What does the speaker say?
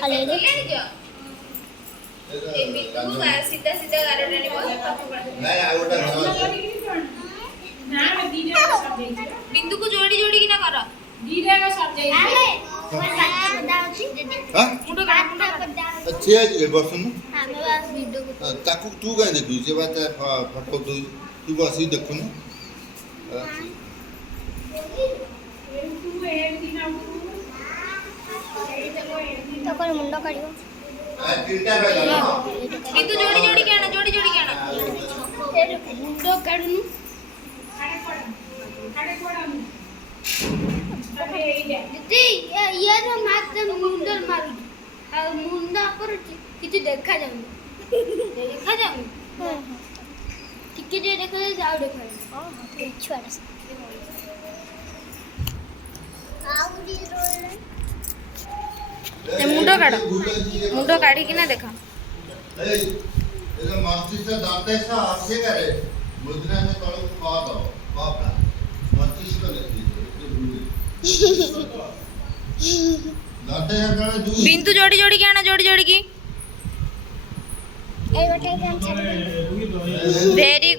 खाली ले ए बिंदु का सीधा सीधा गारे डाली बोल नहीं आउटा ना मैं दीदी का सब देख बिंदु को जोड़ी जोड़ी की ना करो दीदी का सब देख हां मुंडो का अच्छे है बसन हां मैं बस वीडियो को ताकू तू काहे देखु जे बात फोटो तू बसी देखु न तू एक दिन आउ तो कोई मुंडो काढियो तीनटा बेला बिंदु जोड़ी जोड़ी के आना मुंडो काढनु खाड़े कोड़ा अबे ये दीदी ये जो मात्र मुंडो मारू आ मुंडा पर किछि देखा जाऊ हां टिके जे देखा जाऊ देखा हां छुआड़ा आउडी रोल ए मुंडो काढी की ना देखा ए एला मस्ती से दांते से आसे करे मुद्रा में तळ को दो बापरा मस्ती को लेती दांते का दूर बिंदु जोड़ी जोड़ी के आना जोड़ी की ए बटे ए वेरी